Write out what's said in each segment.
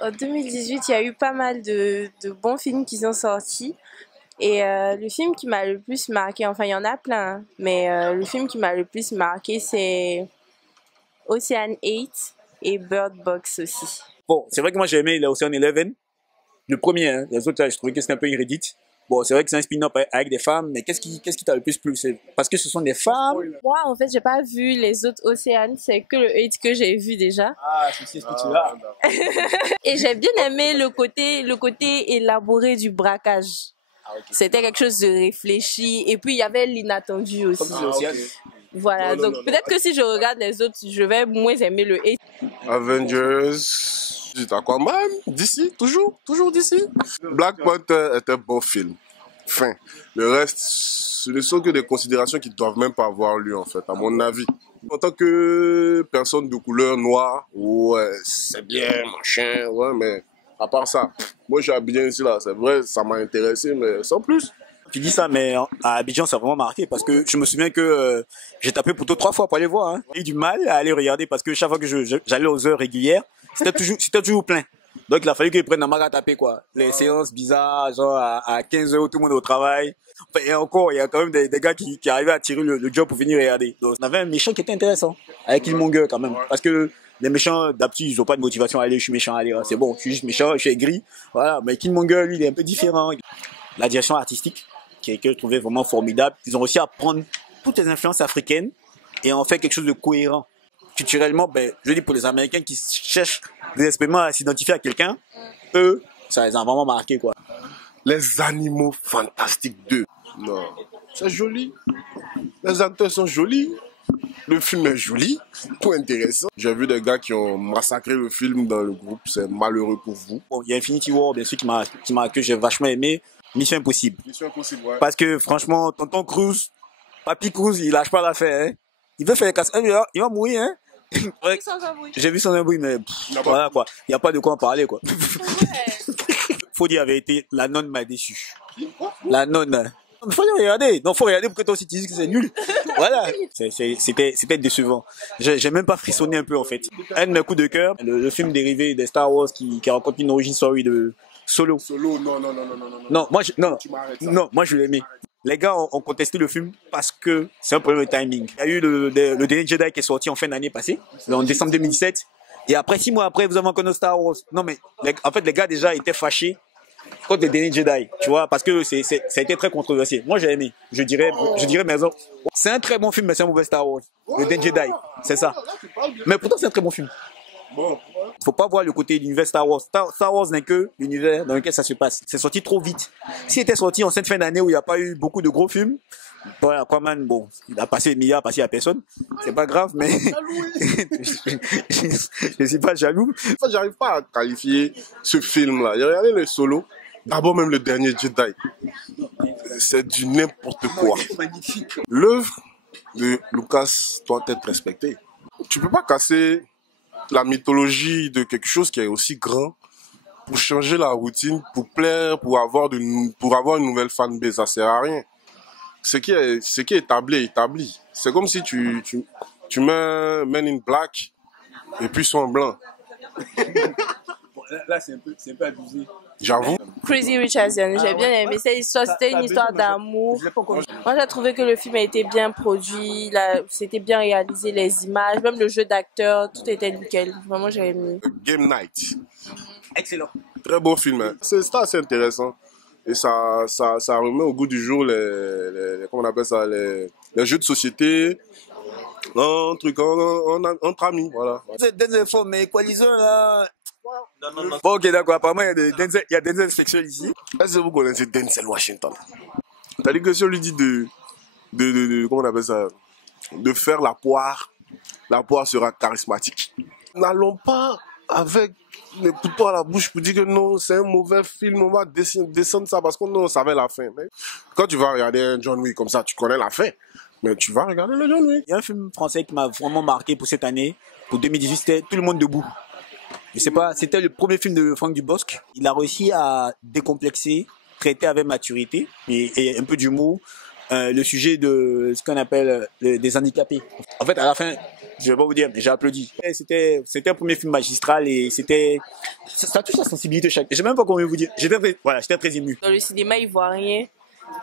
En 2018, il y a eu pas mal de bons films qui sont sortis. Et le film qui m'a le plus marqué, enfin il y en a plein, hein, mais le film qui m'a le plus marqué, c'est Ocean 8 et Bird Box aussi. Bon, c'est vrai que moi j'ai aimé Ocean 11, le premier, hein. Les autres, là, je trouvais que c'était un peu inédit. Bon, c'est vrai que c'est un spin-off avec des femmes, mais qu'est-ce qui t'a le plus plu? C'est parce que ce sont des femmes? Moi, en fait, j'ai pas vu les autres Océanes, c'est que le 8 que j'ai vu déjà. Ah, ceci est ce que tu as. Et j'ai bien aimé le côté élaboré du braquage. Ah, ok. C'était quelque chose de réfléchi. Et puis, il y avait l'inattendu aussi. Comme c'est l'Océan. Voilà, donc peut-être que si je regarde les autres, je vais moins aimer le 8. Avengers, Aquaman, DC, toujours DC. Black Panther est un bon film. Fin. Le reste, ce ne sont que des considérations qui ne doivent même pas avoir lieu, en fait, à mon avis. En tant que personne de couleur noire, ouais, c'est bien, machin, ouais, mais à part ça, moi je suis Abidjan ici, là, c'est vrai, ça m'a intéressé, mais sans plus. Tu dis ça, mais à Abidjan, ça a vraiment marqué parce que je me souviens que j'ai tapé plutôt 3 fois pour aller voir, hein. J'ai eu du mal à aller regarder parce que chaque fois que j'allais aux heures régulières, c'était toujours plein. Donc il a fallu qu'ils prennent un mag à taper, quoi. Les séances bizarres, genre à 15 heures, tout le monde est au travail. Enfin, et encore, il y a quand même des gars qui arrivaient à tirer le job pour venir regarder. Donc on avait un méchant qui était intéressant, avec Killmonger quand même. Parce que les méchants, d'habitude, ils ont pas de motivation à aller, je suis méchant, allez, c'est bon, je suis juste méchant, je suis aigri. Voilà, mais Killmonger, lui, il est un peu différent. La direction artistique, que je trouvais vraiment formidable. Ils ont réussi à prendre toutes les influences africaines et en faire quelque chose de cohérent. Culturellement, ben, je dis pour les Américains qui cherchent désespérément à s'identifier à quelqu'un, eux, ça les a vraiment marqué, quoi. Les Animaux Fantastiques 2. Non, c'est joli. Les acteurs sont jolis. Le film est joli, tout intéressant. J'ai vu des gars qui ont massacré le film dans le groupe, c'est malheureux pour vous. Bon, il y a Infinity War, bien sûr, que j'ai vachement aimé. Mission Impossible. Mission Impossible, ouais. Parce que, franchement, tonton Cruise, Papy Cruise, il lâche pas l'affaire, hein. Il veut faire les casses. Il va mourir, hein. Ouais. J'ai vu son embrouille, mais voilà, quoi. Il n'y a pas de quoi en parler, quoi. Faut dire la vérité, la nonne m'a déçu. La nonne. Il faut regarder. Non, faut regarder pour que toi aussi tu dises que c'est nul. Voilà. C'était décevant. J'ai même pas frissonné un peu, en fait. Un de mes coups de cœur, le film dérivé des Star Wars qui raconte une origin story de Solo. Solo, non. Non, moi je l'ai aimé. Les gars ont contesté le film parce que c'est un problème de timing. Il y a eu le dernier Jedi qui est sorti en fin d'année passée, en décembre 2017. Et après, 6 mois après, vous avez encore nos Star Wars. Non, mais en fait, les gars déjà étaient fâchés contre les derniers Jedi, tu vois, parce que ça a été très controversé. Moi, j'ai aimé. Je dirais, mais c'est un très bon film, mais c'est un mauvais Star Wars. Le dernier Jedi, c'est ça. Mais pourtant, c'est un très bon film. Bon. Faut pas voir le côté de l'univers Star Wars. Star Wars n'est que l'univers dans lequel ça se passe. C'est sorti trop vite. S'il était sorti en cette fin d'année où il n'y a pas eu beaucoup de gros films, voilà, Aquaman, bon, il a passé le milliard, passé à personne. C'est pas grave, mais je suis pas jaloux. J'arrive pas à qualifier ce film-là. J'ai regardé le Solo. D'abord même le dernier Jedi. C'est du n'importe quoi. L'œuvre de Lucas doit être respectée. Tu peux pas casser la mythologie de quelque chose qui est aussi grand pour changer la routine, pour plaire, pour avoir une nouvelle fanbase. Ça sert à rien. Ce qui est établi est établi. C'est comme si tu mets un Men in Black et puis son blanc. Là, c'est un peu abusé. J'avoue. Crazy Rich Asian, j'ai bien aimé cette histoire, c'était une histoire d'amour. Moi, j'ai trouvé que le film a été bien produit, c'était bien réalisé, les images, même le jeu d'acteur, tout était nickel. Vraiment, j'ai aimé. Game Night. Excellent. Très beau film, hein. C'est assez intéressant. Et ça remet au goût du jour comment on appelle ça, les jeux de société, entre amis, voilà. C'est Denzel Ford, mais Equalizer, là. Non. Bon, ok, d'accord. Apparemment, il y a Denzel sexuel ici. Est-ce que vous connaissez Denzel Washington? C'est-à-dire que si on lui dit comment on appelle ça, de faire la poire sera charismatique. N'allons pas avec les couteaux à la bouche pour dire que non, c'est un mauvais film, on va descendre ça parce qu'on savait la fin. Mais quand tu vas regarder un John Wick comme ça, tu connais la fin. Mais tu vas regarder le John Wick. Il y a un film français qui m'a vraiment marqué pour cette année, pour 2018, c'était Tout le monde debout. Je sais pas, c'était le premier film de Franck Dubosc. Il a réussi à décomplexer, traiter avec maturité et un peu d'humour le sujet de ce qu'on appelle des handicapés. En fait, à la fin, Je vais pas vous dire, mais j'ai applaudi. C'était un premier film magistral et ça touche la sensibilité chaque. Je sais même pas comment vous dire. J'étais très ému. Dans le cinéma ivoirien,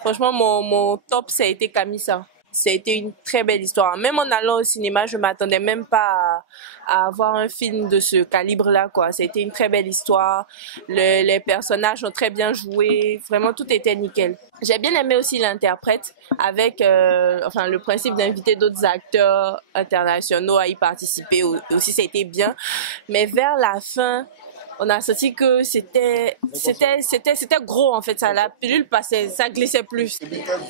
franchement, mon top, ça a été Camissa. Ça a été une très belle histoire. Même en allant au cinéma, je m'attendais même pas à avoir un film de ce calibre-là, quoi. Ça a été une très belle histoire. Les personnages ont très bien joué. Vraiment, tout était nickel. J'ai bien aimé aussi l'interprète avec, le principe d'inviter d'autres acteurs internationaux à y participer aussi, ça a été bien. Mais vers la fin, on a senti que c'était gros, en fait. Ça, la pilule passait, ça glissait plus.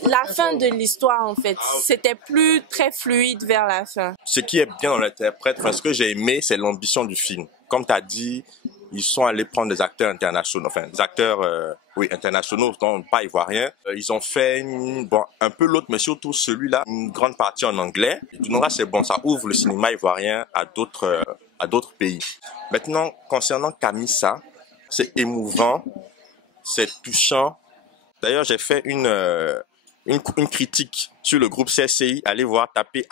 La fin de l'histoire, en fait, c'était plus très fluide vers la fin. Ce qui est bien dans l'interprète, enfin, ce que j'ai aimé, c'est l'ambition du film. Comme tu as dit, ils sont allés prendre des acteurs internationaux, enfin, des acteurs, internationaux, donc pas ivoiriens. Ils ont fait un peu l'autre, mais surtout celui-là, une grande partie en anglais. Et tout c'est bon, ça ouvre le cinéma ivoirien à d'autres pays. Maintenant, concernant Camissa, c'est émouvant, c'est touchant. D'ailleurs, j'ai fait une critique sur le groupe CSCI. Allez voir, tapez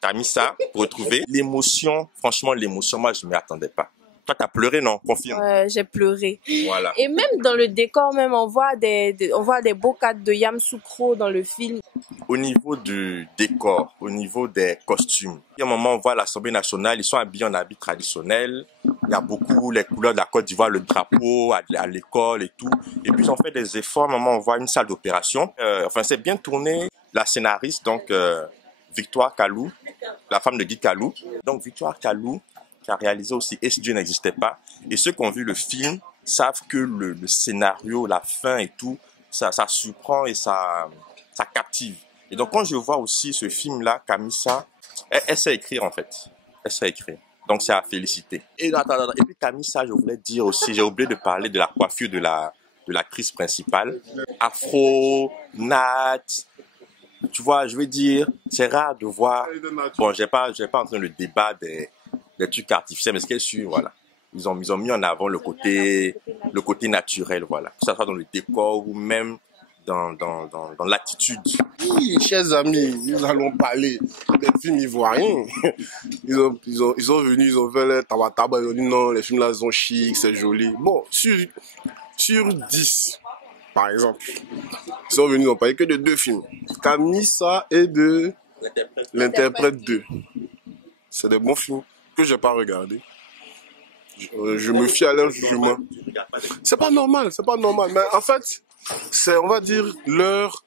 #Camissa pour retrouver l'émotion. Franchement, l'émotion, moi, je ne m'y attendais pas. Toi, t'as pleuré, non? Confirme. Ouais, j'ai pleuré. Voilà. Et même dans le décor, même, on voit des beaux cadres de Yamoussoukro dans le film. Au niveau du décor, au niveau des costumes, il y a un moment, on voit l'Assemblée nationale, ils sont habillés en habits traditionnels. Il y a beaucoup les couleurs de la Côte d'Ivoire, le drapeau à l'école et tout. Et puis, ils ont fait des efforts. À un moment, on voit une salle d'opération. C'est bien tourné. La scénariste, donc, Victoire Kalou, la femme de Guy Kalou. Donc, Victoire Kalou, qui a réalisé aussi Et si Dieu n'existait pas. Et ceux qui ont vu le film savent que le scénario, la fin et tout, ça surprend et ça captive. Et donc, quand je vois aussi ce film-là, Camissa, elle sait écrire, en fait. Elle sait écrire. Donc, c'est à féliciter. Et puis, Camissa, je voulais dire aussi, j'ai oublié de parler de la coiffure de l'actrice principale. Afro, nat, tu vois, je veux dire, c'est rare de voir. Bon, j'ai pas entendu le débat des trucs artificiels, mais ce qui est sûr, voilà. Ils ont mis en avant le côté naturel, voilà. Que ce soit dans le décor ou même dans l'attitude. Oui, chers amis, nous allons parler des films ivoiriens. Ils sont venus, ils ont fait les tabataba, ils ont dit non, les films là sont chics, c'est joli. Bon, sur 10, par exemple, ils sont venus, ils n'ont parlé que de 2 films. Camissa et de L'interprète 2. C'est des bons films que j'ai pas regardé. Je me fie à leur jugement. C'est pas normal. Mais en fait, c'est, on va dire, les heures,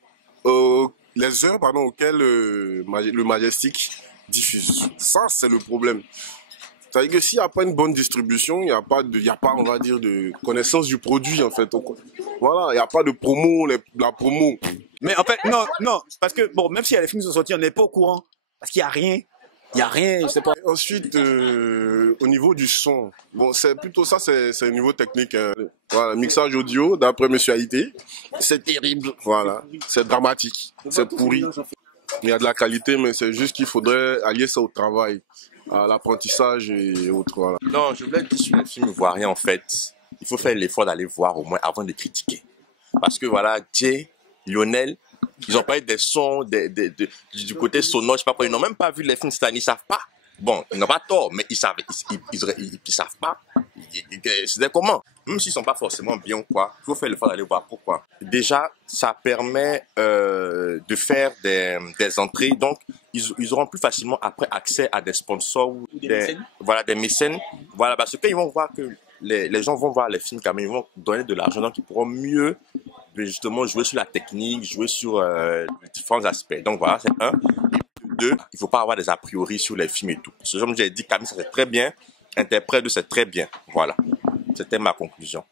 auxquelles le Majestic diffuse. Ça, c'est le problème. C'est-à-dire que s'il n'y a pas une bonne distribution, il n'y a pas, on va dire, de connaissance du produit, en fait. Voilà, il n'y a pas de promo, la promo. Mais en fait, non, parce que, bon, même s'il y a des films qui sont sortis, on n'est pas au courant. Parce qu'il n'y a rien. Il n'y a rien, je sais pas. Ensuite, au niveau du son, bon, c'est plutôt ça, c'est au niveau technique. Voilà, mixage audio, d'après Monsieur Haïté, c'est terrible. Voilà, c'est dramatique, c'est pourri. Il y a de la qualité, mais c'est juste qu'il faudrait allier ça au travail, à l'apprentissage et autres. Voilà. Non, je voulais dire sur les films ivoiriens, en fait, il faut faire l'effort d'aller voir au moins avant de critiquer. Parce que voilà, Jay, Lionel, ils ont parlé des sons, du côté sonore, je sais pas quoi. Ils n'ont même pas vu les films cette année, ils savent pas. Bon, ils n'ont pas tort, mais ils savent pas. C'était comment? Même s'ils sont pas forcément bien ou quoi, il faut faire l'effort d'aller voir pourquoi. Déjà, ça permet de faire des entrées, donc ils auront plus facilement après accès à des sponsors ou des mécènes. Voilà, parce que ils vont voir que les gens vont voir les films quand même, ils vont donner de l'argent, donc ils pourront mieux justement jouer sur la technique, jouer sur les différents aspects. Donc voilà, c'est 1. Et 2, il ne faut pas avoir des a priori sur les films et tout. Ce genre, j'ai dit, Camille, ça c'est très bien. Interprète, c'est très bien. Voilà. C'était ma conclusion.